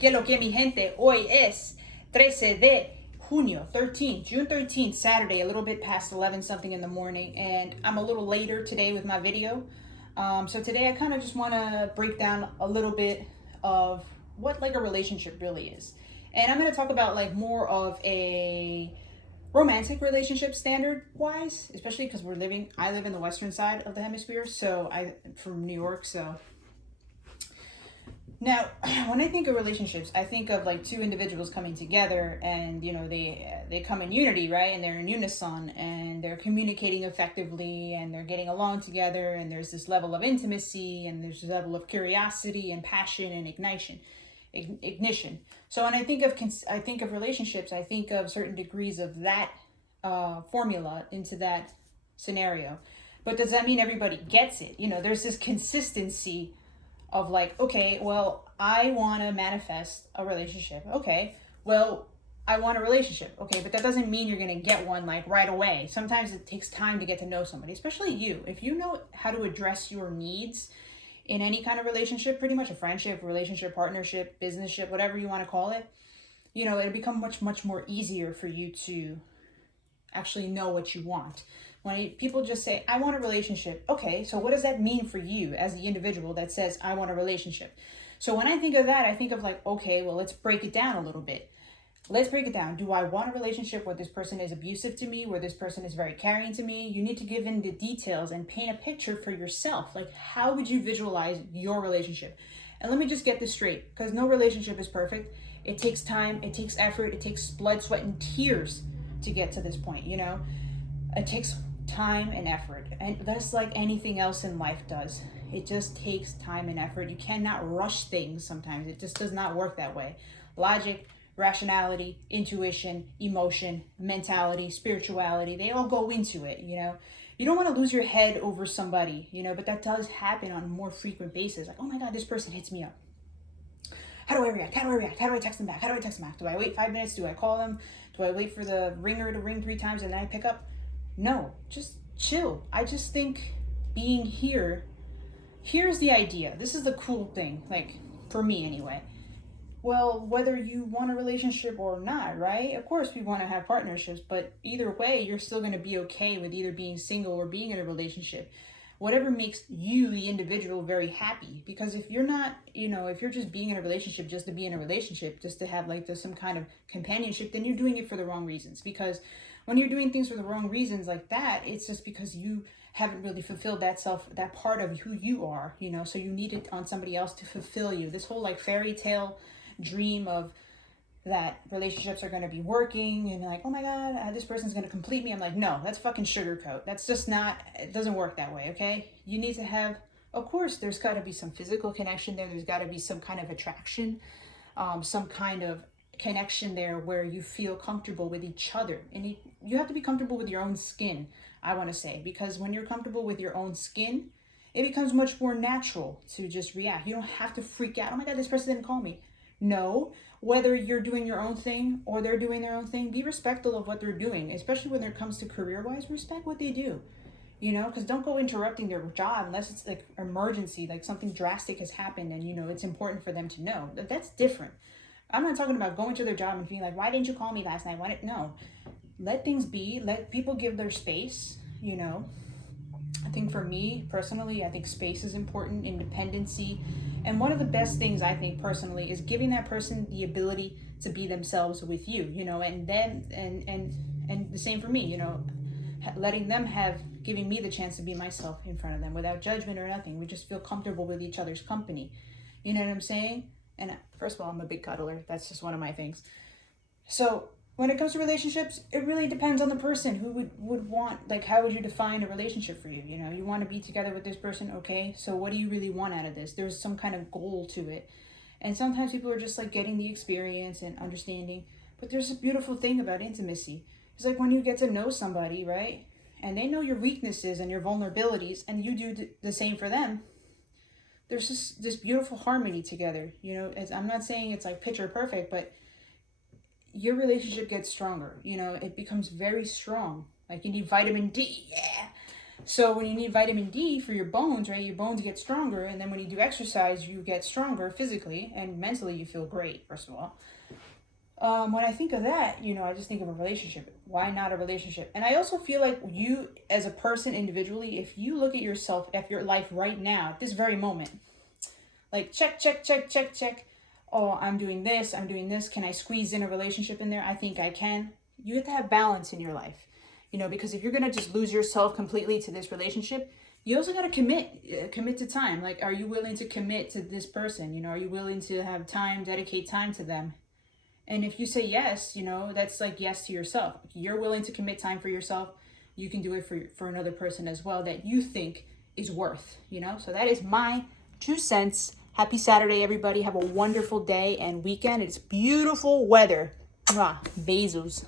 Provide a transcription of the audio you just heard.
Que lo que mi gente, hoy es 13 de junio, June 13th, Saturday, a little bit past 11 something in the morning, and I'm a little later today with my video. So today I kind of just want to break down a little bit of what like a relationship really is. And I'm going to talk about like more of a romantic relationship standard wise, especially because I live in the western side of the hemisphere, so I'm from New York. So now, when I think of relationships, I think of like two individuals coming together, and they come in unity, right? And they're in unison, and they're communicating effectively, and they're getting along together, and there's this level of intimacy, and there's this level of curiosity and passion and ignition. So when I think of relationships, I think of certain degrees of that formula into that scenario. But does that mean everybody gets it? There's this consistency of like, okay, well, I want to manifest a relationship. Okay, well, I want a relationship. Okay, but that doesn't mean you're going to get one like right away. Sometimes it takes time to get to know somebody, especially you. If you know how to address your needs in any kind of relationship, pretty much a friendship, relationship, partnership, businessship, whatever you want to call it, it'll become much, much more easier for you to actually know what you want. When people just say, I want a relationship, okay, so what does that mean for you as the individual that says, I want a relationship? So when I think of that, I think of like, okay, well, let's break it down a little bit. Let's break it down. Do I want a relationship where this person is abusive to me, where this person is very caring to me? You need to give in the details and paint a picture for yourself. Like, how would you visualize your relationship? And let me just get this straight, because no relationship is perfect. It takes time, it takes effort, it takes blood, sweat, and tears to get to this point, It takes time and effort, and that's like anything else in life does. It just takes time and effort. You cannot rush things. Sometimes it just does not work that way. Logic, rationality, intuition, emotion, mentality, spirituality, they all go into it. You don't want to lose your head over somebody, but that does happen on a more frequent basis. Like, oh my god, this person hits me up. How do I react? How do I text them back? Do I wait 5 minutes? Do I call them? Do I wait for the ringer to ring 3 times and then I pick up? No, just chill. I just think being here's the idea. This is the cool thing, like for me anyway. Well, whether you want a relationship or not, right? Of course we want to have partnerships, but either way, you're still going to be okay with either being single or being in a relationship. Whatever makes you, the individual, very happy. Because if you're not, if you're just being in a relationship just to be in a relationship, just to have like some kind of companionship, then you're doing it for the wrong reasons. Because when you're doing things for the wrong reasons like that, it's just because you haven't really fulfilled that part of who you are, so you need it on somebody else to fulfill you. This whole like fairy tale dream of that relationships are going to be working and like, oh my god, this person's going to complete me. I'm like, no, that's fucking sugarcoat. That's just not, it doesn't work that way. Okay, you need to have, of course, there's got to be some physical connection there. There's got to be some kind of attraction, some kind of connection there where you feel comfortable with each other. And you have to be comfortable with your own skin, I want to say, because when you're comfortable with your own skin, it becomes much more natural to just react. You don't have to freak out. Oh my god, this person didn't call me. No, whether you're doing your own thing or they're doing their own thing, be respectful of what they're doing, especially when it comes to career-wise. Respect what they do, because don't go interrupting their job unless it's like emergency, like something drastic has happened and, it's important for them to know. That's different. I'm not talking about going to their job and being like, why didn't you call me last night? No, let things be. Let people give their space, I think for me personally, I think space is important, independency. And one of the best things I think personally is giving that person the ability to be themselves with you, and then, and the same for me, letting them giving me the chance to be myself in front of them without judgment or nothing. We just feel comfortable with each other's company. You know what I'm saying? And first of all, I'm a big cuddler. That's just one of my things. So when it comes to relationships, it really depends on the person who would want, like, how would you define a relationship for you? You want to be together with this person. Okay, so what do you really want out of this? There's some kind of goal to it. And sometimes people are just like getting the experience and understanding. But there's a beautiful thing about intimacy. It's like when you get to know somebody, right? And they know your weaknesses and your vulnerabilities, and you do the same for them. There's just this beautiful harmony together. I'm not saying it's like picture perfect, but your relationship gets stronger. It becomes very strong. Like you need vitamin D, yeah. So when you need vitamin D for your bones, right, your bones get stronger. And then when you do exercise, you get stronger physically and mentally. You feel great, first of all. When I think of that, I just think of a relationship. Why not a relationship? And I also feel like you, as a person individually, if you look at yourself, at your life right now, at this very moment, like check, check, check, check, check. Oh, I'm doing this. I'm doing this. Can I squeeze in a relationship in there? I think I can. You have to have balance in your life, because if you're going to just lose yourself completely to this relationship, you also got to commit to time. Like, are you willing to commit to this person? Are you willing to have time, dedicate time to them? And if you say yes, that's like yes to yourself. If you're willing to commit time for yourself, you can do it for another person as well that you think is worth, So that is my 2 cents. Happy Saturday, everybody. Have a wonderful day and weekend. It's beautiful weather. Mwah. Bezos.